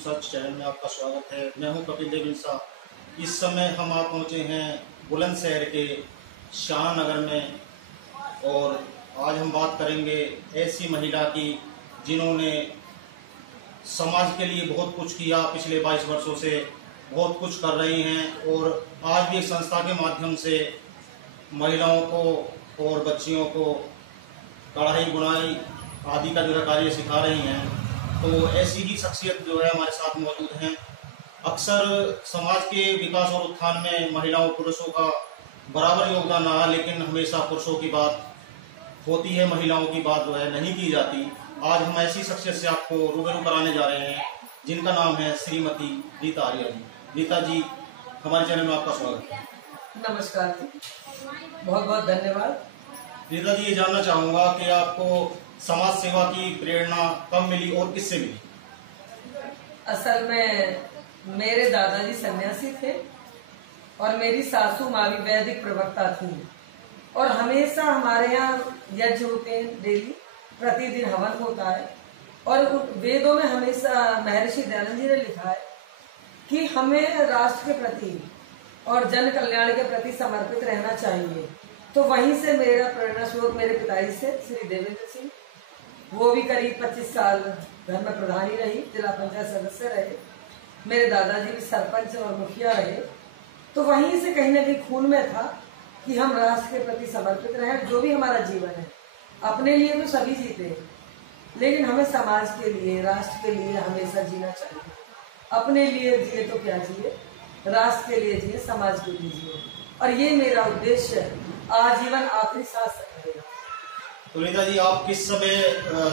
Search channel में आपका स्वागत है। मैं हूं कपिल देव इंसाफ। इस समय हम आप पहुंचे हैं बुलंदशहर के शान नगर में और आज हम बात करेंगे ऐसी महिला की जिन्होंने समाज के लिए बहुत कुछ किया। पिछले 22 वर्षों से बहुत कुछ कर रही हैं और आज भी एक संस्था के माध्यम से महिलाओं को और बच्चियों को कढ़ाई बुनाई आदि का जो कार्य सिखा रही हैं। तो ऐसी ही शख्सियत जो है हमारे साथ मौजूद हैं। अक्सर समाज के विकास और उत्थान में महिलाओं पुरुषों का बराबर योगदान रहा, लेकिन हमेशा पुरुषों की बात होती है, महिलाओं की बात जो है नहीं की जाती। आज हम ऐसी शख्सियत से आपको रूबरू कराने जा रहे हैं जिनका नाम है श्रीमती रीता आर्या जी। रीता जी, हमारे चैनल में आपका स्वागत है। नमस्कार जी, बहुत बहुत धन्यवाद। रीता जी, ये जानना चाहूंगा कि आपको समाज सेवा की प्रेरणा कब मिली और किससे मिली? असल में मेरे दादाजी सन्यासी थे और मेरी सासू माँ भी वैदिक प्रवक्ता थी और हमेशा हमारे यहाँ यज्ञ होते हैं, डेली प्रतिदिन हवन होता है। और वेदों में हमेशा महर्षि दयानंद जी ने लिखा है कि हमें राष्ट्र के प्रति और जन कल्याण के प्रति समर्पित रहना चाहिए। तो वहीं से मेरा प्रेरणा स्रोत मेरे पिताजी से श्री देवेंद्र सिंह, वो भी करीब 25 साल घर में प्रधानी रही, जिला पंचायत सदस्य रहे। मेरे दादाजी भी सरपंच और मुखिया रहे। तो वहीं से कहीं ना कहीं खून में था कि हम राष्ट्र के प्रति समर्पित रहें। जो भी हमारा जीवन है, अपने लिए तो सभी जीते हैं, लेकिन हमें समाज के लिए, राष्ट्र के लिए हमेशा जीना चाहिए। अपने लिए जिए तो क्या जिए, राष्ट्र के लिए जिए, समाज के लिए जिए। और ये मेरा उद्देश्य है, आजीवन आखिरी सांस तक रहेगा। तो रीता जी, आप किस समय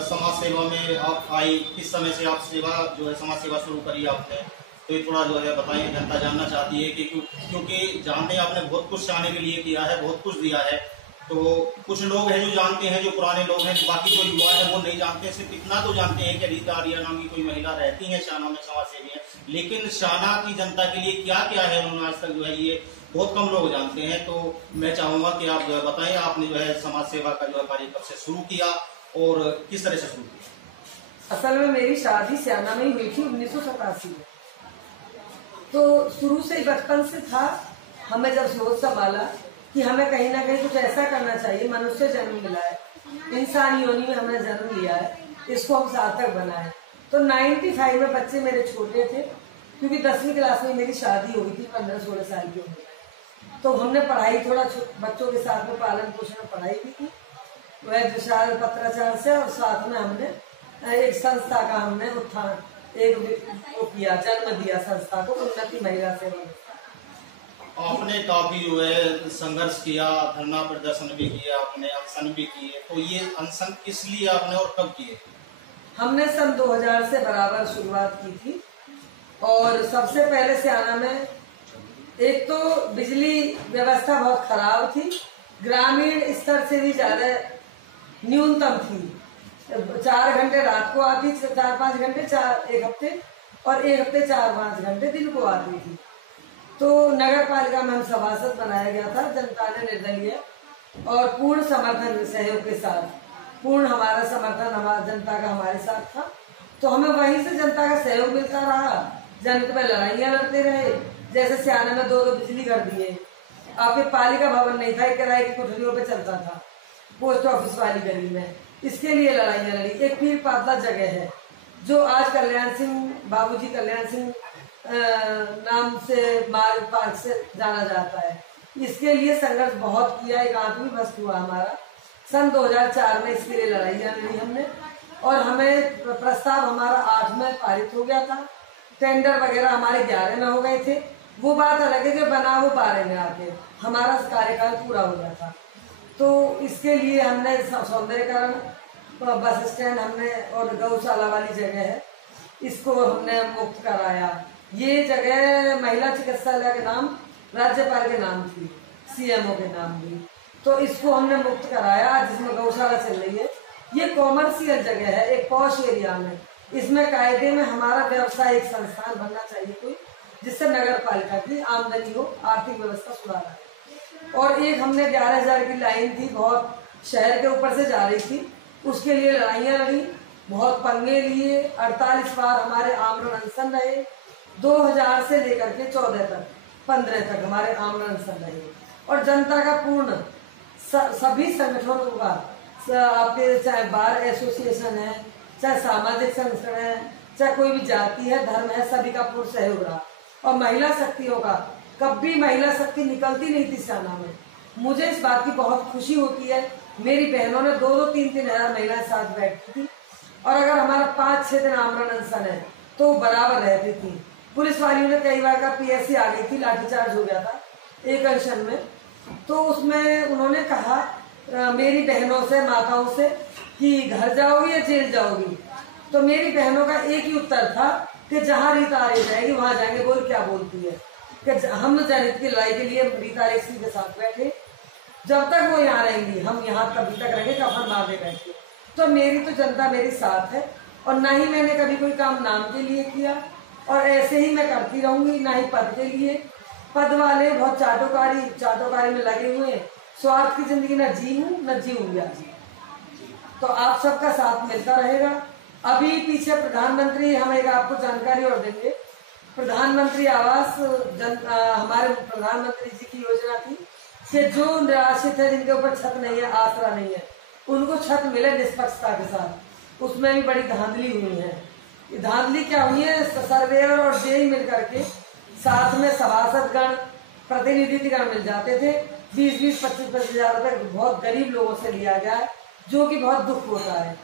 समाज सेवा में आप आई? किस समय से आप सेवा जो है समाज सेवा शुरू करी आपने? तो ये थोड़ा जो है बताइए, जनता जानना चाहती है कि क्योंकि जानते हैं आपने बहुत कुछ आने के लिए किया है, बहुत कुछ दिया है। तो कुछ लोग हैं जो जानते हैं, जो पुराने लोग हैं, बाकी जो युवा है वो नहीं जानते। सिर्फ इतना तो जानते हैं कि रीता आर्या नाम की कोई महिला रहती है शाना में, समाज सेवी है। लेकिन शाना की जनता के लिए क्या क्या है उन्होंने आज तक जो है ये बहुत कम लोग जानते हैं। तो मैं चाहूंगा कि आप जो है बताएं, आपने जो है समाज सेवा का जो है कार्य कब से शुरू किया और किस तरह से शुरू किया? असल में मेरी शादी स्याना में ही हुई थी 1987 में। तो शुरू से ही बचपन से था, हमें जब सोच संभाला कि हमें कहीं ना कहीं कुछ ऐसा करना चाहिए। मनुष्य जन्म मिला है, इंसान योनि में हमने जन्म लिया है, इसको हम सार्थक बनाए। तो 95 में बच्चे मेरे छोटे थे, क्योंकि 10वीं क्लास में मेरी शादी हुई थी 15-16 साल की उम्र में। तो हमने पढ़ाई थोड़ा बच्चों के साथ में पालन पोषण पढ़ाई भी की, वह विशाल पत्राचार से। और साथ में हमने एक संस्था का हमने उत्थान एक वो किया, जन्म दिया संस्था को, उन्नति महिला सेवा। आपने काफी जो है संघर्ष किया, धरना प्रदर्शन भी किया, आपने अनशन भी किए। तो ये अनशन किस लिए आपने और कब किए? हमने सन 2000 से बराबर शुरुआत की थी। और सबसे पहले स्याना में एक तो बिजली व्यवस्था बहुत खराब थी, ग्रामीण स्तर से भी ज्यादा न्यूनतम थी। 4 घंटे रात को आती, 4-5 घंटे एक हफ्ते, और एक हफ्ते 4-5 घंटे दिन को आती थी। तो नगर पालिका में हम सभासद बनाया गया था, जनता ने निर्दलीय और पूर्ण समर्थन सहयोग के साथ। पूर्ण हमारा समर्थन हमारा जनता का हमारे साथ था। तो हमें वहीं से जनता का सहयोग मिलता रहा। जनता में लड़ाइयां लड़ते रहे। जैसे स्याना में 2 बिजली घर दिए, आपके पालिका भवन नहीं था, किराए की कोठरियों पे चलता था, पोस्ट ऑफिस वाली गली में। इसके लिए लड़ाइयां लड़ी। एक पीर पादला जगह है जो आज कल्याण सिंह, बाबूजी कल्याण सिंह नाम से मार्ग पार्क से जाना जाता है। इसके लिए संघर्ष बहुत किया। एक आदमी बस हुआ हमारा सन 2004 में, इसके लिए लड़ाइयां लड़ी हमने। और हमें प्रस्ताव हमारा 8 में पारित हो गया था। टेंडर वगैरह हमारे 11 में हो गए थे। वो बात अलग है कि बना वो 12 में आके हमारा कार्यकाल पूरा हो गया था। तो इसके लिए हमने सौंदर्यकरण, बस स्टैंड हमने, और गौशाला वाली जगह है, इसको हमने मुक्त कराया। ये जगह महिला चिकित्सालय के नाम राज्यपाल के नाम थी, सीएमओ के नाम भी। तो इसको हमने मुक्त कराया, जिसमें गौशाला चल रही है। ये कॉमर्शियल जगह है, एक पॉश एरिया में। इसमें कायदे में हमारा व्यवसायिक संस्थान बनना चाहिए कोई, जिससे नगर पालिका की आमदनी हो, आर्थिक व्यवस्था सुधार आए। और एक हमने 11,000 की लाइन थी, बहुत शहर के ऊपर से जा रही थी, उसके लिए लड़ाइयां लड़ी। बहुत पंगे लिए, 48 बार हमारे आमरण अनशन रहे, 2000 से लेकर के 14 तक 15 तक हमारे आमरण अनशन रहे। और जनता का पूर्ण सभी संगठनों का, आपके चाहे बार एसोसिएशन है, चाहे सामाजिक संगठन है, चाहे कोई भी जाति है, धर्म है, सभी का पूर्ण सहयोग रहा। और महिला शक्तियों का, कभी महिला शक्ति निकलती नहीं थी सेना में। मुझे इस बात की बहुत खुशी होती है, मेरी बहनों ने 2-2, 3-3 हजार महिलाएं साथ बैठती थी। और अगर हमारा 5-6 दिन आमरण अनशन है तो बराबर रहती थी। पुलिस वालियों ने कई बार का पीएससी आ गई थी, लाठीचार्ज हो गया था एक अनशन में, तो उसमें उन्होंने कहा मेरी बहनों से, माताओं से कि घर जाओगी या जेल जाओगी। तो मेरी बहनों का एक ही उत्तर था कि जहाँ रीता आर्य जाएगी वहां जाएंगे। बोल क्या बोलती है कि हम जनहित की लड़ाई के लिए रीता आर्य के साथ बैठे, जब तक वो यहाँ रहेंगी हम यहाँ तभी तक रहेंगे, कफन मार दे बैठे। तो मेरी तो जनता मेरे साथ है, और ना ही मैंने कभी कोई काम नाम के लिए किया, और ऐसे ही मैं करती रहूंगी, ना ही पद के लिए। पद वाले बहुत चाटोकारी में लगे हुए हैं, स्वार्थ की जिंदगी न जी हूँ न जीऊंगी आज। तो आप सबका साथ मिलता रहेगा। अभी पीछे प्रधानमंत्री, हम एक आपको जानकारी और देंगे, प्रधानमंत्री आवास हमारे प्रधानमंत्री जी की योजना थी कि जो निराश्रित है, जिनके ऊपर छत नहीं है, आसरा नहीं है, उनको छत मिले निष्पक्षता के साथ। उसमें भी बड़ी धांधली हुई है। धांधली क्या हुई है, सर्वेयर और जेई मिलकर के साथ में सभासदगण, प्रतिनिधिगण मिल जाते थे। 20-20, 25-25 हजार रुपए बहुत गरीब लोगों से लिया गया है, जो कि बहुत दुख होता है।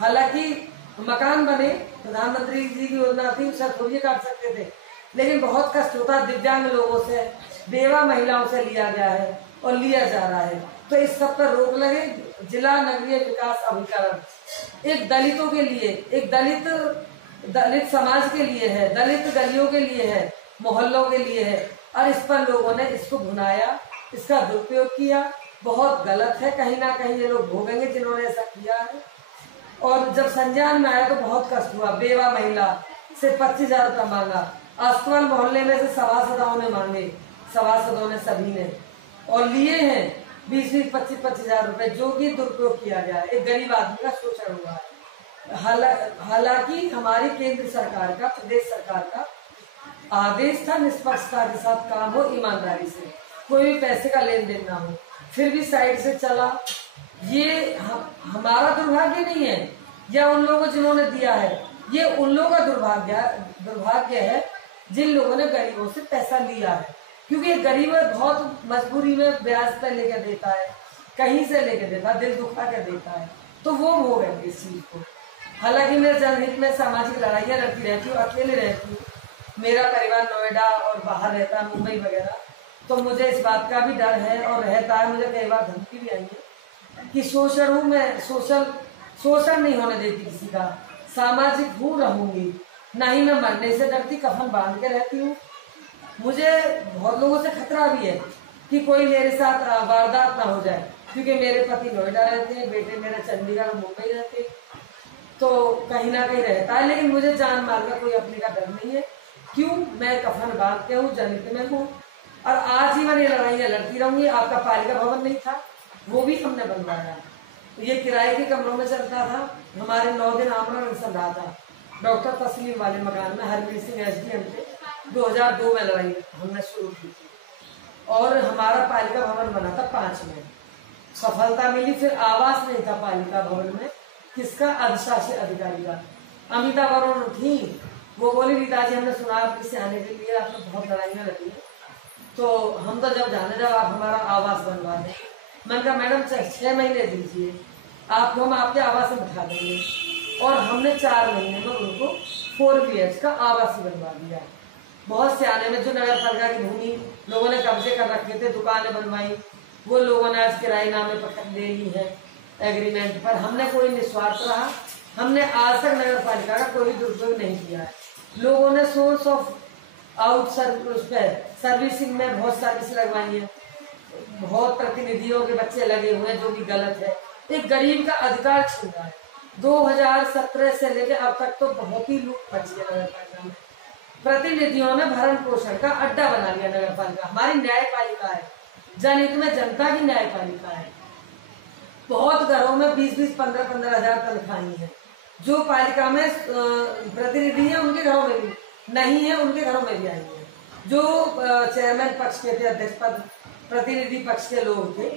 हालांकि मकान बने, प्रधानमंत्री जी की योजना थी, उसे थोड़ी काट सकते थे, लेकिन बहुत कष्ट होता, दिव्यांग लोगों से, बेवा महिलाओं से लिया गया है और लिया जा रहा है। तो इस सब पर रोक लगे। जिला नगरीय विकास अभिकरण एक दलितों के लिए, एक दलित समाज के लिए है, दलित गलियों के लिए है, मोहल्लों के लिए है, और इस पर लोगों ने इसको भुनाया, इसका दुरुपयोग किया। बहुत गलत है, कहीं ना कहीं ये लोग भोगेंगे जिन्होंने ऐसा किया है। और जब संज्ञान में आया तो बहुत कष्ट हुआ। बेवा महिला से 25,000 रुपया मांगा, अस्तवल मोहल्ले में से सभासदों ने मांगे, सभासदों ने सभी ने, और लिए हैं 20-20, 25-25 हजार रुपए, जो कि दुरुपयोग किया गया है। एक गरीब आदमी का शोषण हुआ है। हालांकि हमारी केंद्र सरकार का, प्रदेश सरकार का आदेश था निष्पक्षता के साथ काम हो, ईमानदारी से, कोई भी पैसे का लेन देन ना हो, फिर भी साइड से चला। ये हमारा दुर्भाग्य नहीं है, या उन लोगों जिन्होंने दिया है, ये उन लोगों का दुर्भाग्य है जिन लोगों ने गरीबों से पैसा लिया है। क्योंकि गरीब बहुत मजबूरी में ब्याज पर लेकर देता है, कहीं से लेकर देता है, दिल दुखा कर देता है, तो वो हो गए इस चीज को। हालांकि मैं जनहित में सामाजिक लड़ाइयाँ लड़ती रहती हूँ, अकेले रहती हूँ, मेरा परिवार नोएडा और बाहर रहता है, मुंबई वगैरह, तो मुझे इस बात का भी डर है और रहता है। मुझे कई बार धमकी भी आई है कि शोषण हूँ मैं, शोषण नहीं होने देती किसी का, सामाजिक हूँ, रहूंगी, ना ही मैं मरने से डरती, कफन बांध के रहती हूँ। मुझे बहुत लोगों से खतरा भी है कि कोई मेरे साथ वारदात ना हो जाए, क्योंकि मेरे पति नोएडा रहते हैं, बेटे मेरे चंडीगढ़ मुंबई रहते हैं, तो कहीं ना कहीं रहता है। लेकिन मुझे जान मार का कोई अपने का डर नहीं है। क्यों? मैं कफन बांध के हूँ, जनहित में हूँ, और आजीवन ये लड़ाइयाँ लड़ती रहूंगी। आपका पालिका भवन नहीं था, वो भी हमने बनवाया। ये किराए के कमरों में चलता था। हमारे 9 दिन आमरण अनशन रहा था डॉक्टर तस्लीम वाले मकान में, हरप्रीत सिंह SDM थे। 2002 में लड़ाई हमने शुरू की थी, और हमारा पालिका भवन बना था 5 में, सफलता मिली। फिर आवास नहीं था पालिका भवन में, किसका? अधिशासी अधिकारी का। अमिता वरुण थी, वो बोली रीता जी हमने सुना आपसे आने के लिए आपने बहुत लड़ाइयाँ लड़ी है, तो हम तो जब आप हमारा आवास बनवा दें। मैंने कहा मैडम 6 महीने दीजिए, आपको हम आपके आवास में बिठा देंगे। और हमने 4 महीने में उनको 4 BH का आवास ही बनवा दिया। बहुत से आने में जो नगर पालिका की भूमि लोगों ने कब्जे कर रखे थे, दुकानें बनवाई, वो लोगों ने आज किराएनामे पर ले ली है एग्रीमेंट पर। हमने कोई निस्वार्थ रहा, हमने आज तक नगर पालिका का कोई दुरुपयोग नहीं किया है। लोगों ने सोर्स ऑफ आउट सर्विसिंग में बहुत सर्विस लगवाई है, बहुत प्रतिनिधियों के बच्चे लगे हुए हैं, जो कि गलत है। एक गरीब का अधिकार छीन रहा है। 2017 से लेकर अब तक तो बहुत ही लूट मची है नगर पालिका में। प्रतिनिधियों ने भरण पोषण का अड्डा बना लिया नगर पालिका। हमारी न्यायपालिका है, जनहित में जनता की न्यायपालिका है। बहुत घरों में 20-20, 15-15 हजार तनख्वाही है, जो पालिका में प्रतिनिधि है उनके घरों में भी नहीं है, उनके घरों में भी आएंगे। जो चेयरमैन पक्ष के थे, अध्यक्ष पद प्रतिनिधि पक्ष के लोग थे,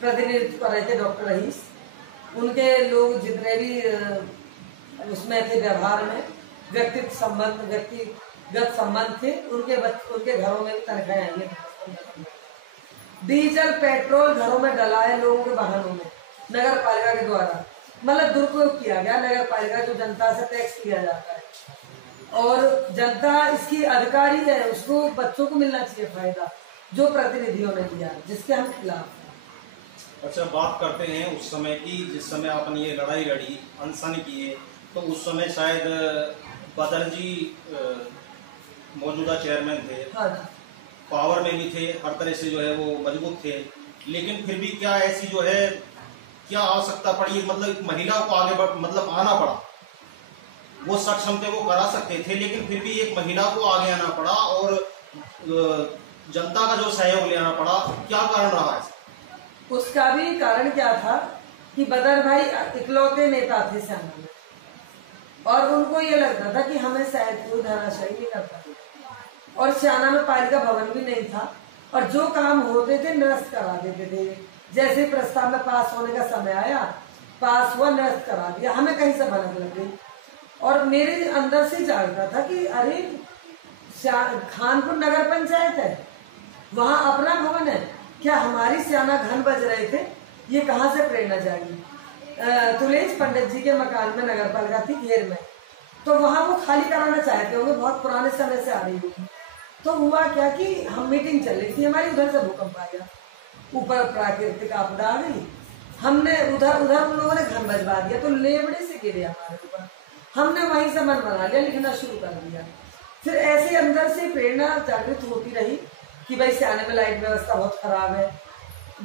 प्रतिनिधित्व कर रहे थे डॉक्टर रईस, उनके लोग जितने भी उसमें थे व्यवहार में व्यक्तिगत संबंध थे, उनके घरों में भी तनख्वाहें आई है। डीजल पेट्रोल घरों में डला है लोगों के वाहनों में नगर पालिका के द्वारा, मतलब दुरुपयोग किया गया। नगर पालिका जो जनता से टैक्स लिया जाता है और जनता इसकी अधिकारी है, उसको बच्चों को मिलना चाहिए फायदा जो प्रतिनिधियों ने दिया, जिसके हम खिलाफ। अच्छा, बात करते हैं उस समय की जिस समय आपने ये लड़ाई लड़ी, अनशन किए, तो उस समय शायद बदल जी मौजूदा चेयरमैन थे। हाँ, पावर में भी थे, हर तरह से जो है वो मजबूत थे, लेकिन फिर भी क्या ऐसी जो है क्या आवश्यकता पड़ी, मतलब महिला को आगे मतलब आना पड़ा। वो सक्षम थे, वो करा सकते थे, लेकिन फिर भी एक महिला को आगे आना पड़ा और जनता का जो सहयोग लेना पड़ा। क्या कारण रहा है? उसका भी कारण क्या था कि बदर भाई इकलौते नेता थे स्याना में, और उनको ये लगता था कि हमें शायद कोई धराशायी नहीं कर पाएगा, और स्याना में पालिका भवन भी नहीं था, और जो काम होते थे निरस्त करा देते थे। जैसे प्रस्ताव में पास होने का समय आया, पास हुआ, निरस्त करा दिया, हमें कहीं से भनक लग गई। और मेरे अंदर से जागता था कि अरे खानपुर नगर पंचायत है, वहां अपना भवन है, क्या हमारी स्याना घन बज रहे थे, ये कहाँ से प्रेरणा जागी। तुलेश पंडित जी के मकान में नगर पालिका थी घेर में, तो वहां वो खाली कराना चाहते होंगे, बहुत पुराने समय से आ रही होगी। तो हुआ क्या कि हम मीटिंग चल रही थी हमारी, उधर से भूकंप आ गया, ऊपर प्राकृतिक आपदा आ गई, हमने उधर उन लोगों ने घन बजवा दिया, तो लेबड़े से गिरे हमारे ऊपर। हमने वहीं से मन बना लिया, लिखना शुरू कर दिया। फिर ऐसे अंदर से प्रेरणा जागृत होती रही कि भाई स्याने में लाइट व्यवस्था बहुत खराब है।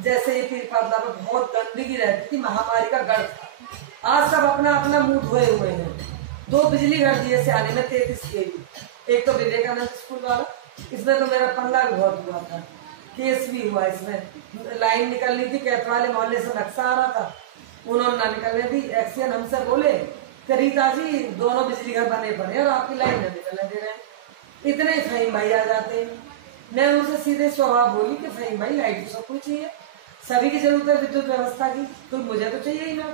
जैसे ही पीर पातला पर बहुत गंदगी रहती थी, महामारी का गढ़ था। आज सब अपना अपना मुंह धोए हुए हैं। 2 बिजली घर दिए स्याने में 33 kV, एक तो विवेकानंद स्कूल वाला, इसमें तो मेरा पल्ला भी बहुत हुआ था, केस भी हुआ। इसमें लाइन निकलनी थी, कैट वाले मोहल्ले से नक्शा आ रहा था, उन्होंने ना निकलने दी। एक्सीएन हमसे बोले कि रीता जी दोनों बिजली घर बने पड़े और आपकी लाइन न निकलने दे रहे हैं। इतने ही फहीम भाई आ जाते हैं। मैं उनसे सीधे स्वभाव बोली कि फहीम भाई लाइट तो सबको चाहिए, सभी की जरूरत है विद्युत व्यवस्था की, तो मुझे तो चाहिए ही ना।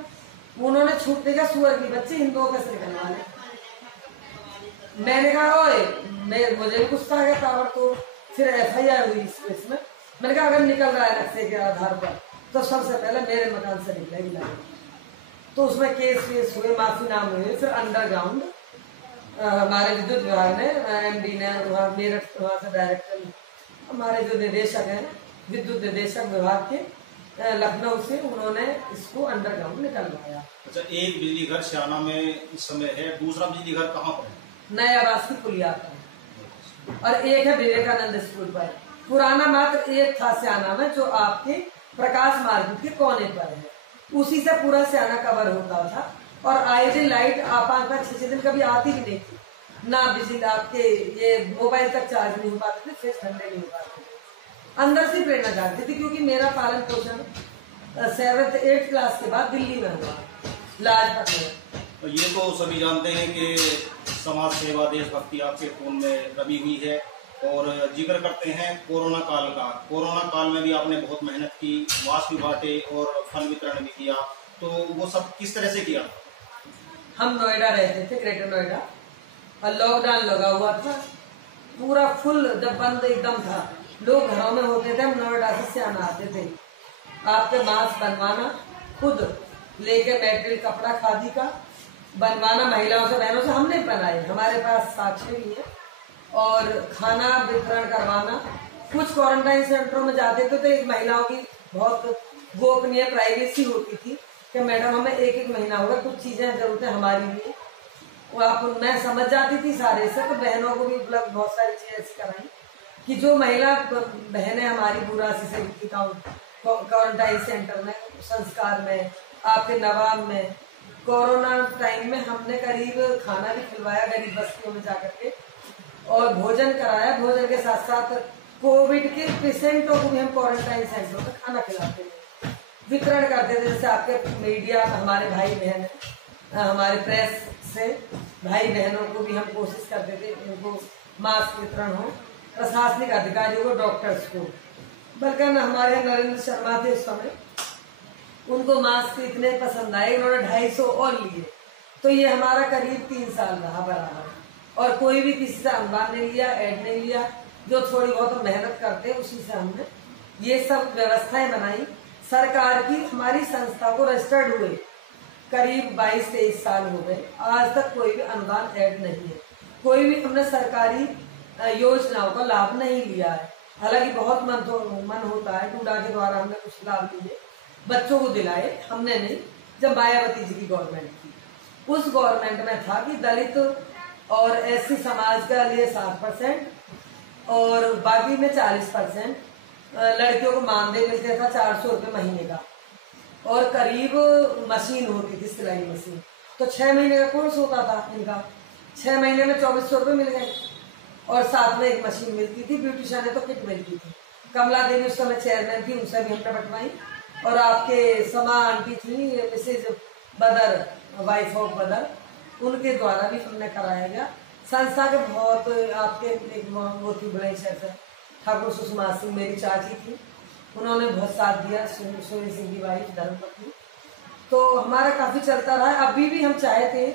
उन्होंने छूट देगा सुअर की बच्चे हिंदुओं पे से निकलवा ले। मैंने कहा ओए मुझे भी गुस्सा आ गया टावर को। फिर FIR हुई इस केस में। मैंने कहा अगर निकल रहा है नक्शे के आधार पर तो सबसे पहले मेरे मकान से निकलेगी लाइट। तो उसमें केस हुए, माफीनाम हुए। फिर अंडरग्राउंड हमारे विद्युत विभाग ने, MD ने, मेरठ वहाँ से डायरेक्टर, हमारे जो निदेशक हैं विद्युत निदेशक विभाग के लखनऊ से, उन्होंने इसको अंडरग्राउंड निकलवाया। अच्छा, एक बिजली घर स्याना में इस समय है, दूसरा बिजली घर कहाँ पर है? नया आवास की पुलिया पर, और एक है विवेकानंद स्कूल पर। पुराना मात्र एक था स्याना में, जो आपके प्रकाश मार्केट के कोने पर है, उसी से पूरा स्याना कवर होता था। और आए दिन लाइट आप 5-6 दिन कभी आती भी नहीं थी ना। बिजली आपके ये मोबाइल तक चार्ज नहीं हो पाते थे, फ्रिज ठंडे नहीं हो पाते थे। अंदर से प्रेरणा जागती थी, क्योंकि मेरा पालन पोषण 7th 8th क्लास के बाद दिल्ली में हुआ, लाजपत में। ये तो सभी जानते हैं कि समाज सेवा, देशभक्ति आपके खून में रमी हुई है। और जिक्र करते हैं कोरोना काल का। कोरोना काल में भी आपने बहुत मेहनत की, मास्क भी बांटे और फल वितरण भी किया, तो वो सब किस तरह से किया? हम नोएडा रहते थे, ग्रेटर नोएडा, और लॉकडाउन लगा हुआ था पूरा फुल, जब बंद एकदम था, लोग घरों में होते थे, हम नोएडा से स्याना आते थे। आपके मास्क बनवाना, खुद लेके मैटेरियल कपड़ा खादी का बनवाना, महिलाओं से बहनों से हमने बनाए, हमारे पास साक्ष्य भी है। और खाना वितरण करवाना। कुछ क्वारंटाइन सेंटरों में जाते थे तो एक महिलाओं की बहुत गोपनीय प्राइवेसी होती थी कि मैडम हमें 1-1 महीना होगा, कुछ चीजें जरूरतें हमारी भी, वो आप मैं समझ जाती थी सारे से, तो बहनों को भी उपलब्ध बहुत सारी चीजें ऐसी कराई कि जो महिला बहनें हमारी बुरासी से उठती क्वारंटाइन सेंटर में, संस्कार में, आपके नवाब में। कोरोना टाइम में हमने करीब खाना भी खिलवाया गरीब बस्तियों में जाकर के, और भोजन कराया। भोजन के साथ साथ कोविड के पेशेंटों को भी हम क्वारंटाइन सेंटरों में खाना खिलाते थे, वितरण करते थे। जैसे आपके मीडिया हमारे भाई बहन है, हमारे प्रेस से भाई बहनों को भी हम कोशिश करते थे उनको मास्क वितरण हो, प्रशासनिक अधिकारियों को, डॉक्टर्स को। बल्कि हमारे यहाँ नरेंद्र शर्मा थे उस समय, उनको मास्क इतने पसंद आए, उन्होंने 250 और लिए। तो ये हमारा करीब 3 साल रहा बराबर, और कोई भी किसी से अनुदान नहीं लिया, ऐड नहीं लिया। जो थोड़ी बहुत मेहनत करते हैं उसी से हमने ये सब व्यवस्थाएं बनाई। सरकार की हमारी संस्था को रजिस्टर्ड हुए करीब 22-23 साल हो गए, आज तक कोई भी अनुदान ऐड नहीं है, कोई भी हमने सरकारी योजनाओं का लाभ नहीं लिया है। हालांकि बहुत मन होता है, टूडा के द्वारा हमने कुछ लाभ लिए, बच्चों को दिलाए, हमने नहीं। जब मायावती जी की गवर्नमेंट थी, उस गवर्नमेंट में था कि दलित और एससी समाज का लिए 7% और बाकी में 40%, लड़कियों को मानदेय मिलता था 400 रुपये महीने का, और करीब मशीन होती थी, सिलाई मशीन। तो 6 महीने का कोर्स होता था इनका, 6 महीने में 2400 रुपये मिल गए, और साथ में एक मशीन मिलती थी। ब्यूटिशियन है तो किट मिलती थी। कमला देवी उस समय चेयरमैन थी, उनसे भी हमने बंटवाई। और आपके समा आंटी थी मिसेज बदर, वाइफ ऑफ बदर, उनके द्वारा भी हमने कराया गया। संस्था के बहुत आपके एक वो थी बुलंदशहर से ठाकुर सुषमा सिंह, मेरी चाची थी, उन्होंने बहुत साथ दिया, सूर्य सिंह की वाइफ धर्मपत्नी। तो हमारा काफी चलता रहा। अभी भी हम चाहते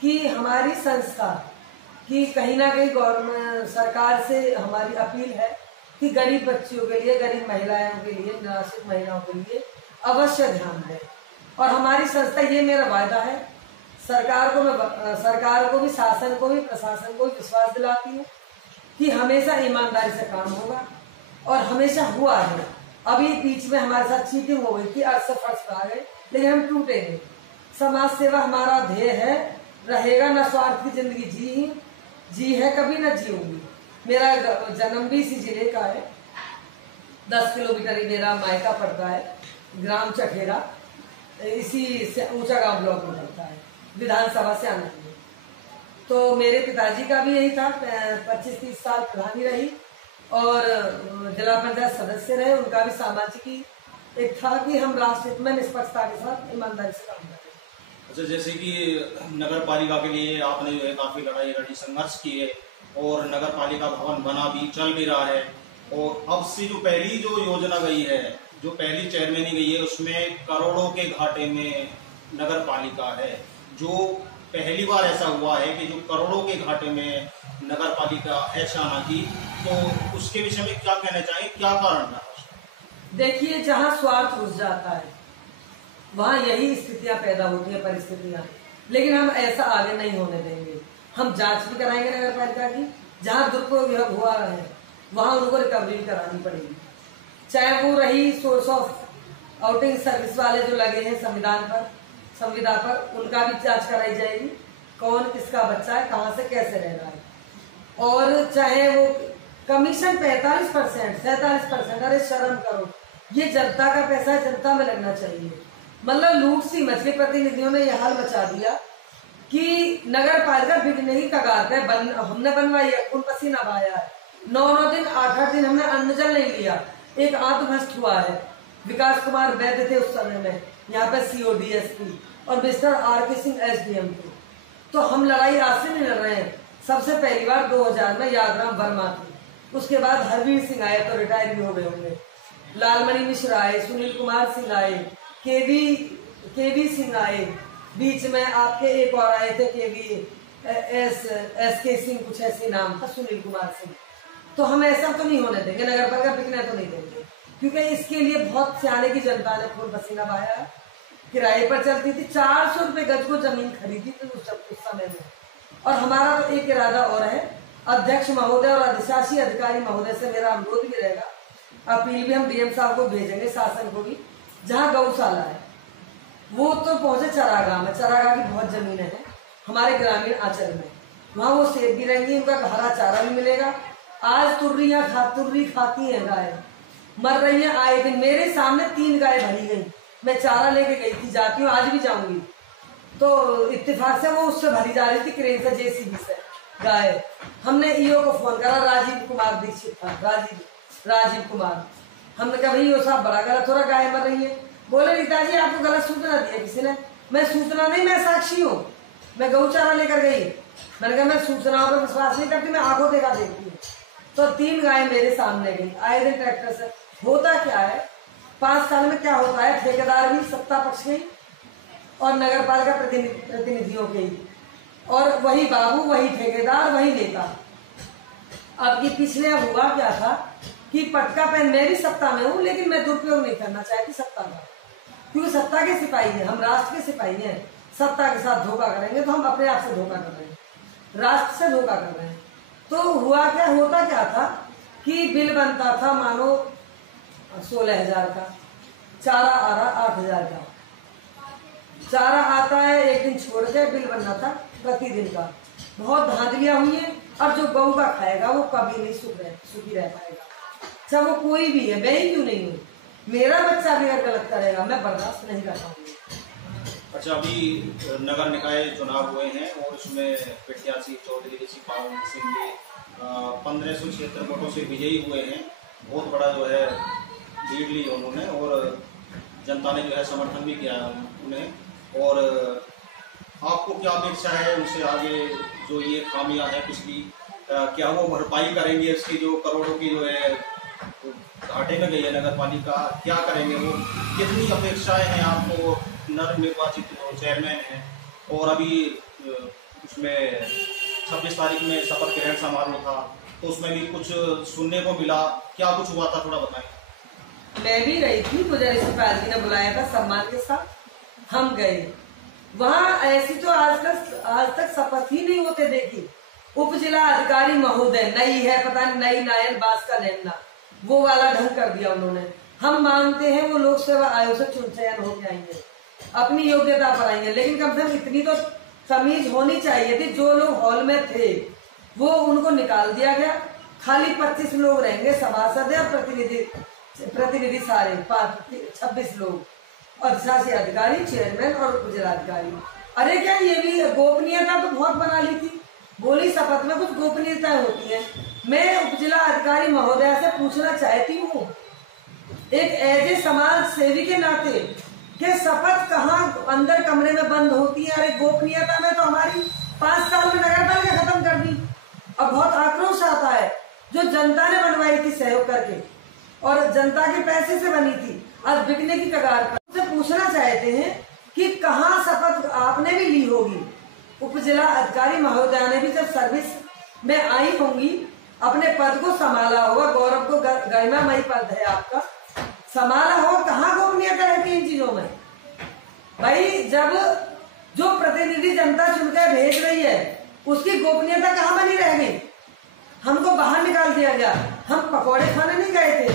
कि हमारी संस्था की कहीं ना कहीं गवर्नमेंट सरकार से हमारी अपील है कि गरीब बच्चियों के लिए, गरीब महिलाओं के लिए, निराश्रित महिलाओं के लिए अवश्य ध्यान दें। और हमारी संस्था, ये मेरा वायदा है, सरकार को भी, शासन को भी, प्रशासन को भी विश्वास दिलाती है कि हमेशा ईमानदारी से काम होगा, और हमेशा हुआ है। अभी बीच में हमारे साथ चीटिंग हो गई थी, अर्थ फर्श आ गए, लेकिन हम टूटे नहीं। समाज सेवा हमारा ध्येय है, रहेगा। न स्वार्थ की जिंदगी जी है, कभी न जीऊंगी। मेरा जन्म भी इसी जिले का है, 10 किलोमीटर ही मेरा मायका पड़ता है, ग्राम चठेरा, इसी से ऊंचा गांव ब्लॉक में पड़ता है, विधानसभा से आने के लिए। तो मेरे पिताजी का भी यही था, 25-30 साल प्रधानी रही, और जिला पंचायत सदस्य रहे। उनका भी सामाजिक एक था कि हम राष्ट्र हित में निष्पक्षता के साथ ईमानदारी से काम करें। अच्छा, जैसे कि नगर पालिका के लिए आपने जो है काफी लड़ी संघर्ष किए, और नगर पालिका भवन बना भी, चल भी रहा है। और अब से जो पहली जो योजना गई है, जो पहली चेयरमैनी गई है, उसमें करोड़ों के घाटे में नगर पालिका है। जो पहली बार ऐसा हुआ है कि जो करोड़ों के घाटे में नगर पालिका है शाना की, तो उसके विषय में क्या कहना चाहिए, क्या कारण रहा? देखिए, जहाँ स्वार्थ घुस जाता है वहाँ यही स्थितियां पैदा होती है, परिस्थितियां। लेकिन हम ऐसा आगे नहीं होने देंगे। हम जांच भी कराएंगे नगर पालिका की, जहाँ दुरुपयोग हुआ है वहाँ उनको रिकवरी भी करानी पड़ेगी। चाहे वो रही सोर्स ऑफ आउटिंग सर्विस वाले जो लगे हैं संविदा पर, उनका भी जांच कराई जाएगी, कौन किसका बच्चा है, कहाँ से कैसे रह रहा है। और चाहे वो कमीशन 45%, 47%, अरे शर्म करो, ये जनता का पैसा है, जनता में लगना चाहिए। मतलब लूट सी मछली। प्रतिनिधियों ने यह हाल मचा दिया कि नगर पालिका बिकने की कगार पे, हमने बनवाई है, खून पसीना बहाया है, 9 दिन 8 दिन हमने अन्न जल नहीं लिया। एक आत्महस्त हुआ है, विकास कुमार वैद्य थे उस समय में यहाँ पे CO DSP, और मिस्टर RK सिंह SDM थे। तो हम लड़ाई आज से नहीं लड़ रहे हैं। सबसे पहली बार 2000 में यादराम वर्मा थे, उसके बाद हरवीर सिंह आए तो रिटायर भी हो गए होंगे, लालमणि मिश्र आए, सुनील कुमार सिंह आए, केवी सिंह आए, बीच में आपके एक और आए थे SK सिंह, कुछ ऐसे नाम था, सुनील कुमार सिंह। तो हम ऐसा तो नहीं होने देंगे, नगर पालिका बिकने तो नहीं देंगे, क्योंकि इसके लिए बहुत सियाने की जनता ने खून पसीना बहाया। किराए पर चलती थी, 400 रुपए गज को जमीन खरीदी थी उस समय में। और हमारा तो एक इरादा और है, अध्यक्ष महोदय और अधिशासी अधिकारी महोदय से मेरा अनुरोध भी रहेगा, अपील भी हम DM साहब को भेजेंगे, शासन को भी, जहाँ गौशाला है वो तो पहुंचे चरागाह में। चरागाह की बहुत जमीनें हैं हमारे ग्रामीण आंचल में, वहाँ वो सेब भी रहेंगी, उनका हरा चारा भी मिलेगा। आज तुर्री खाती है गाय, मर रही है आए दिन। मेरे सामने 3 गाय भरी गई, मैं चारा लेके गई थी, जाती हूँ, आज भी जाऊंगी। तो इत्तेफाक से वो उससे भरी जा रही थी, क्रेन से, JCB से गाय। हमने EO को फोन करा, राजीव कुमार दीक्षित था, राजीव कुमार। हमने कहा भाई वो साहब बड़ा गलत हो रहा, गाय मर रही है। बोले रीता जी आपको गलत सूचना दी है किसी ने, मैं सूचना नहीं, मैं साक्षी हूँ। मैं गौचारा लेकर गई, मैंने कहा मैं सूचनाओं पर विश्वास नहीं करती, मैं आंखों देखा देखती हूँ। तो 3 गाय मेरे सामने गई, आए दिन ट्रैक्टर से। होता क्या है, 5 साल में क्या होता है, ठेकेदार भी सत्ता पक्ष गई और नगर पालिका प्रतिनिधियों के, और वही बाबू, वही ठेकेदार, वही नेता। अब ये पिछले अब हुआ क्या था कि पटका पेन, मैं भी सत्ता में हूँ लेकिन मैं दुरुपयोग नहीं करना चाहती सत्ता का, क्योंकि सत्ता के सिपाही हैं हम, राष्ट्र के सिपाही हैं। सत्ता के साथ धोखा करेंगे तो हम अपने आप से धोखा कर रहे हैं, राष्ट्र से धोखा कर रहे हैं। तो हुआ क्या, होता क्या था कि बिल बनता था मानो 16,000 का, चारा आ रहा 8,000 का। चारा आता है एक दिन छोड़ के, बिल बनना था प्रतिदिन का। बहुत धांधलियां हुई है। अब जो गऊ का खाएगा वो कभी नहीं सुखी रह पाएगा, चाहे वो कोई भी है, मैं ही क्यों नहीं हूँ। मेरा बच्चा भी अगर गलत करेगा मैं बर्दाश्त नहीं कर पाऊंगी। अच्छा, अभी नगर निकाय चुनाव हुए हैं और उसमें प्रत्याशी चौधरी ऋषि पाल सिंह जी 1576 वोटों से विजयी हुए हैं। बहुत बड़ा जो है लीड ली उन्होंने और जनता ने जो है समर्थन भी किया है उन्हें। और आपको क्या अपेक्षा है उनसे आगे, जो ये खामियां हैं पिछली, क्या वो भरपाई करेंगे इसकी, जो करोड़ों की जो है घाटे में गई है नगर पालिका, क्या करेंगे वो? कितनी अपेक्षाएं हैं आपको? नवनिर्वाचित चेयरमैन हैं और अभी उसमें 26 तारीख में शपथ ग्रहण समारोह था तो उसमें भी कुछ सुनने को मिला, क्या कुछ हुआ था, थोड़ा बताएं। मैं भी गई थी, मुझे ऋषि पाल जी ने बुलाया था सम्मान के साथ, हम गए वहाँ। ऐसी तो आज तक शपथ ही नहीं होते देखी। उप जिला अधिकारी महोदय नई है, पता नहीं नई नायन बास का लेना, वो वाला ढंग कर दिया उन्होंने। हम मानते हैं वो लोक सेवा आयोग से चयन होके आएंगे, अपनी योग्यता पर आएंगे, लेकिन कम से कम इतनी तो तमीज होनी चाहिए थी। जो लोग हॉल में थे वो उनको निकाल दिया गया, खाली 25 लोग रहेंगे, सभासद और प्रतिनिधि सारे 26 लोग, और शासी अधिकारी, चेयरमैन और उप जिलाधिकारी। अरे क्या ये भी गोपनीयता तो बहुत बना ली थी, बोली शपथ में कुछ गोपनीयता होती है। मैं उप जिला अधिकारी महोदय से पूछना चाहती हूँ, एक एज ए समाज सेवी के नाते, कि शपथ कहाँ अंदर कमरे में बंद होती है? अरे गोपनीयता में तो हमारी 5 साल में नगर पालिका खत्म कर दी। अब बहुत आक्रोश आता है, जो जनता ने बनवाई थी सहयोग करके और जनता के पैसे से बनी थी, आज बिकने की कगार पर। उनसे पूछना चाहते हैं कि कहाँ शपथ आपने भी ली होगी, उप जिला अधिकारी महोदया ने भी जब सर्विस में आई होंगी, अपने पद को संभाला होगा, गौरव को गरिमामयी पद है आपका, संभाला हो, कहाँ गोपनीयता रहती है इन चीजों में? भाई जब जो प्रतिनिधि जनता चुनकर भेज रही है उसकी गोपनीयता कहाँ बनी रह गई? हमको बाहर निकाल दिया गया। हम पकौड़े खाने नहीं गए थे,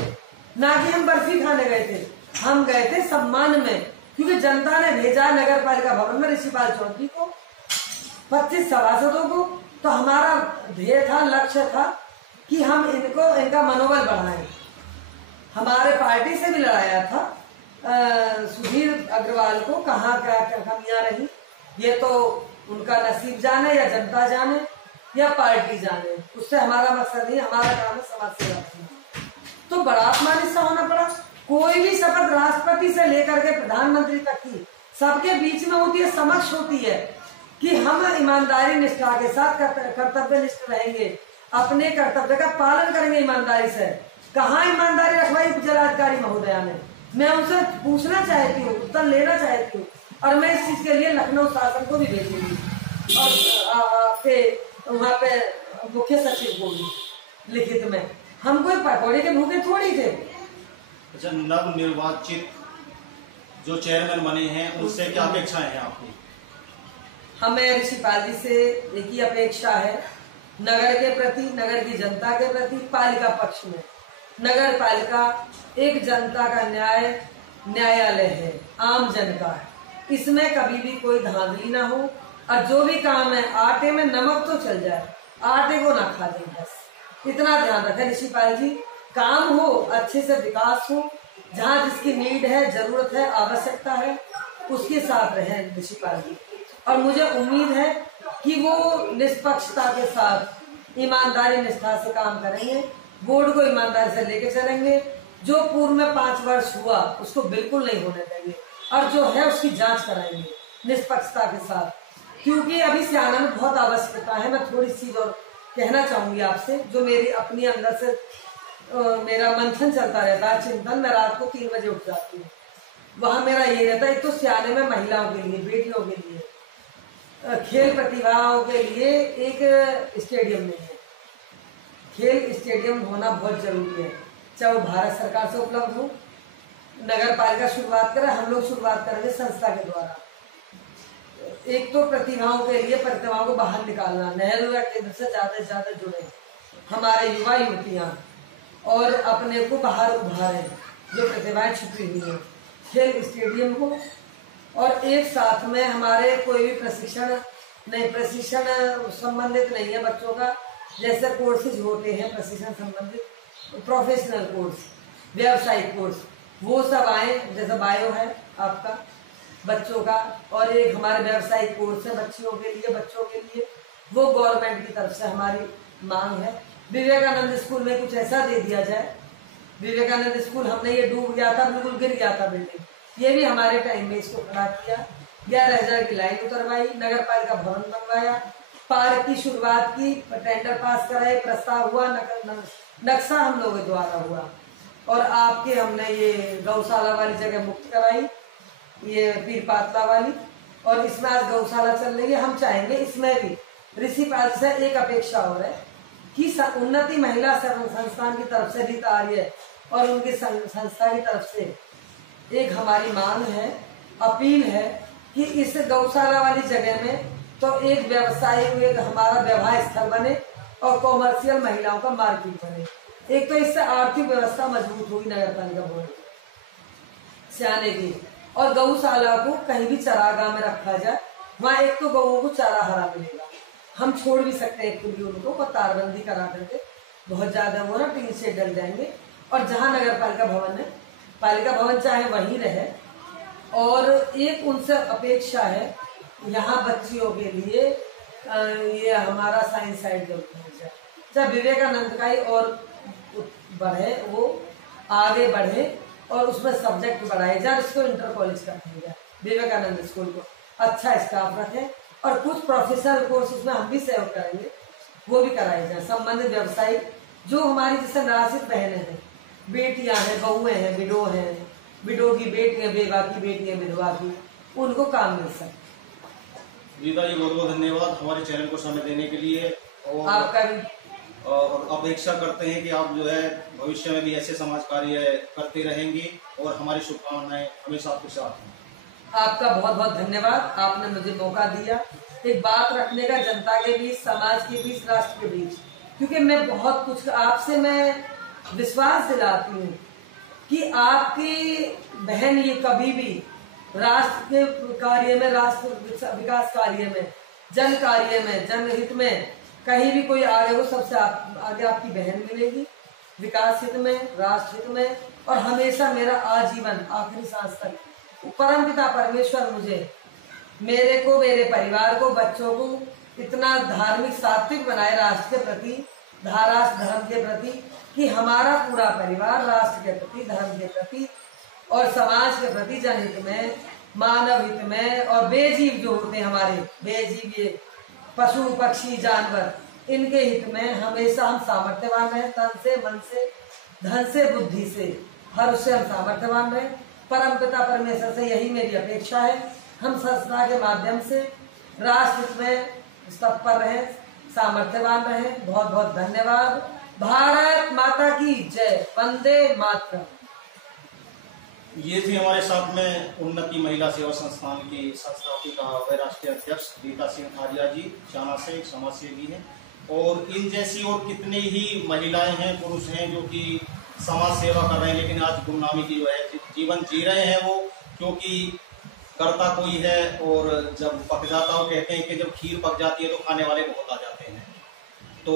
ना कि हम बर्फी खाने गए थे, हम गए थे सम्मान में, क्योंकि जनता ने भेजा नगर पालिका भवन में ऋषि पाल चौधरी को, 25 सभासदों को। तो हमारा ध्येय था, लक्ष्य था कि हम इनका मनोबल बढ़ाएं। हमारे पार्टी से भी लड़ाया था सुधीर अग्रवाल को, कहाँ क्या कमियां रही ये तो उनका नसीब जाने, या जनता जाने, या पार्टी जाने, उससे हमारा मकसद नहीं, हमारा काम है समाज सेवा करना। तो बड़ा अपमान सा होना पड़ा। कोई भी शपथ राष्ट्रपति से लेकर के प्रधानमंत्री तक की सबके बीच में होती है, समक्ष होती है कि हम ईमानदारी निष्ठा के साथ कर्तव्य निष्ठ रहेंगे, अपने कर्तव्य का पालन करेंगे ईमानदारी से। कहाँ ईमानदारी रखवाई उप जिलाधिकारी महोदया ने? मैं उनसे पूछना चाहती हूँ, उत्तर लेना चाहती हूँ, और मैं इस चीज के लिए लखनऊ शासन को भी भेजूंगी और आपके वहाँ पे मुख्य सचिव को भी लिखित में। हम कोई पकौड़े के भूखे थोड़ी थे। अच्छा, नव निर्वाचित जो चेयरमैन बने हैं उनसे क्या अपेक्षाएं हैं आपकी? हमें ऋषि पाल जी से एक ही अपेक्षा है, नगर के प्रति, नगर की जनता के प्रति, पालिका पक्ष में। नगर पालिका एक जनता का न्यायालय है, आम जन का है, इसमें कभी भी कोई धांधली ना हो, और जो भी काम है आटे में नमक तो चल जाए, आटे को ना खा दे, बस इतना ध्यान रखें ऋषि पाल जी। काम हो, अच्छे से विकास हो, जहाँ जिसकी नीड है, जरूरत है, आवश्यकता है, उसके साथ रहें ऋषि पाल जी। और मुझे उम्मीद है कि वो निष्पक्षता के साथ ईमानदारी निष्ठा से काम करेंगे, बोर्ड को ईमानदारी से लेके चलेंगे। जो पूर्व में 5 वर्ष हुआ उसको बिल्कुल नहीं होने देंगे, और जो है उसकी जांच कराएंगे। निष्पक्षता के साथ, क्योंकि अभी सियाना में बहुत आवश्यकता है। मैं थोड़ी चीज और कहना चाहूंगी आपसे, जो मेरी अपनी अंदर से मेरा मंथन चलता रहता है, चिंतन। मैं रात को 3 बजे उठ जाती हूँ। वहां मेरा ये रहता है, एक तो सियाने में महिलाओं के लिए, बेटियों के लिए, खेल प्रतिभाओं के लिए एक स्टेडियम नहीं है। खेल स्टेडियम होना बहुत जरूरी है, चाहे वो भारत सरकार से उपलब्ध हो, नगर पालिका शुरुआत करे, हम लोग शुरुआत करेंगे संस्था के द्वारा। एक तो प्रतिभाओं के लिए, प्रतिभाओं को बाहर निकालना, नेहरू केंद्र से ज्यादा से ज्यादा जुड़े हमारे युवा युवतियां और अपने को बाहर उभारे, जो प्रतिभाएं छुपी हुई है। खेल स्टेडियम हो और एक साथ में हमारे कोई भी प्रशिक्षण संबंधित नहीं है बच्चों का, जैसे कोर्सेज होते हैं प्रशिक्षण संबंधित, प्रोफेशनल कोर्स, व्यावसायिक कोर्स, वो सब आए। जैसे बायो है आपका बच्चों का, और एक हमारे व्यावसायिक कोर्स है बच्चियों के लिए, बच्चों के लिए, वो गवर्नमेंट की तरफ से हमारी मांग है। विवेकानंद स्कूल में कुछ ऐसा दे दिया जाए। विवेकानंद स्कूल हमने ये डूब गया था, बिल्कुल गिर गया था बिल्डिंग, ये भी हमारे टाइम में इसको खड़ा किया, 11,000 की लाइन उतरवाई, नगर पालिका भवन बनवाया, पार्क की शुरुआत की, टेंडर पास कराए, प्रस्ताव हुआ, नक्शा हम लोगों के द्वारा हुआ, और आपके हमने ये गौशाला वाली जगह मुक्त कराई, ये पीर पातला वाली, और इसमें आज गौशाला चल रही है। हम चाहेंगे इसमें भी ऋषिपाल से एक अपेक्षा हो रहा है कि उन्नति महिला संस्थान की तरफ से रीता आर्य और उनकी संस्था की तरफ से एक हमारी मांग है, अपील है कि इस गौशाला वाली जगह में तो एक व्यवसायिक, एक हमारा व्यवहार स्थल बने और कॉमर्शियल महिलाओं का मार्केट बने। एक तो इससे आर्थिक व्यवस्था मजबूत होगी नगर पालिका भवन सियाने की, और गौशाला को कहीं भी चरागाह में रखा जाए, वहाँ एक तो गौओं को चारा हरा मिलेगा, हम छोड़ भी सकते हैं खुली उनको, और तारबंदी करा करके बहुत ज्यादा वो ना टीन से डल जाएंगे, और जहाँ नगर पालिका भवन है, पालिका भवन चाहे वहीं रहे। और एक उनसे अपेक्षा है, यहाँ बच्चियों के लिए ये हमारा साइंस साइड जरूर हो जाए, चाहे विवेकानंद का ही और बढ़े, वो आगे बढ़े और उसमें सब्जेक्ट बढ़ाए जाए, उसको इंटर कॉलेज कर दिया जाए, विवेकानंद स्कूल को अच्छा स्टाफ रखे, और कुछ प्रोफेशनल कोर्स उसमें हम भी सहयोग करेंगे, वो भी कराए जाए। संबंधित व्यवसायी जो हमारी जैसे निराश्रित बहनें हैं, बेटियां हैं, बहुएं हैं, विडो हैं, विडो की बेटियां, बेवा की बेटियां, विधवा की, उनको काम मिल सके। रीता जी, बहुत बहुत धन्यवाद हमारे चैनल को समय देने के लिए, और आपका भी और अपेक्षा करते हैं कि आप जो है भविष्य में भी ऐसे समाज कार्य करते रहेंगे, और हमारी शुभकामनाएं हमेशा आपके साथ हैं। आपका बहुत बहुत धन्यवाद, आपने मुझे मौका दिया एक बात रखने का, जनता के बीच, समाज के बीच, राष्ट्र के बीच, क्योंकि मैं बहुत कुछ आपसे मैं विश्वास दिलाती हूँ कि आपकी बहन ये कभी भी राष्ट्र के कार्य में, राष्ट्र विकास कार्य में, जन कार्य में, जनहित में कहीं भी कोई आगे हो, सबसे आगे आपकी बहन मिलेगी, विकास हित में, राष्ट्र हित में, और हमेशा मेरा आजीवन आखिरी सांस तक परमपिता परमेश्वर मुझे, मेरे को, मेरे परिवार को, बच्चों को इतना धार्मिक सात्विक बनाए राष्ट्र के प्रति, राष्ट्र धर्म के प्रति, कि हमारा पूरा परिवार राष्ट्र के प्रति, धर्म के प्रति और समाज के प्रति, जनहित में, मानव हित में, और बेजीव जो होते हैं हमारे बेजीव, ये पशु पक्षी जानवर, इनके हित में हमेशा हम सामर्थ्यवान रहे, तन से, मन से, धन से, बुद्धि से, हर उससे हम सामर्थ्यवान रहे। परमपिता परमेश्वर से यही मेरी अपेक्षा है। हम संस्था के माध्यम से राष्ट्र में तत्पर रहे, सामर्थ्यवान रहे। बहुत बहुत धन्यवाद। भारत माता की जय। वंदे मातरम। ये थी हमारे साथ में उन्नति महिला सेवा संस्थान की संस्थापिका व राष्ट्रीय अध्यक्ष रीता सिंह आर्या जी, चाना से एक समाज सेवी है, और इन जैसी और कितनी ही महिलाएं हैं, पुरुष हैं जो कि समाज सेवा कर रहे हैं, लेकिन आज गुमनामी की जो है जीवन जी रहे हैं वो, क्योंकि करता कोई है, और जब पक जाता हो, कहते हैं कि जब खीर पक जाती है तो खाने वाले बहुत आ जाते हैं। तो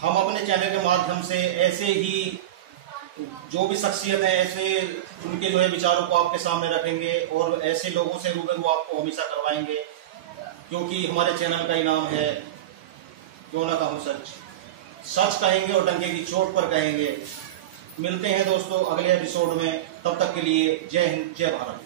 हम अपने चैनल के माध्यम से ऐसे ही जो भी शख्सियत है, ऐसे उनके जो है विचारों को आपके सामने रखेंगे, और ऐसे लोगों से रूबरू आपको हमेशा करवाएंगे, क्योंकि हमारे चैनल का ही नाम है क्यों ना कहूँ सच। सच कहेंगे और डंके की चोट पर कहेंगे। मिलते हैं दोस्तों अगले एपिसोड में, तब तक के लिए जय हिंद, जय भारत।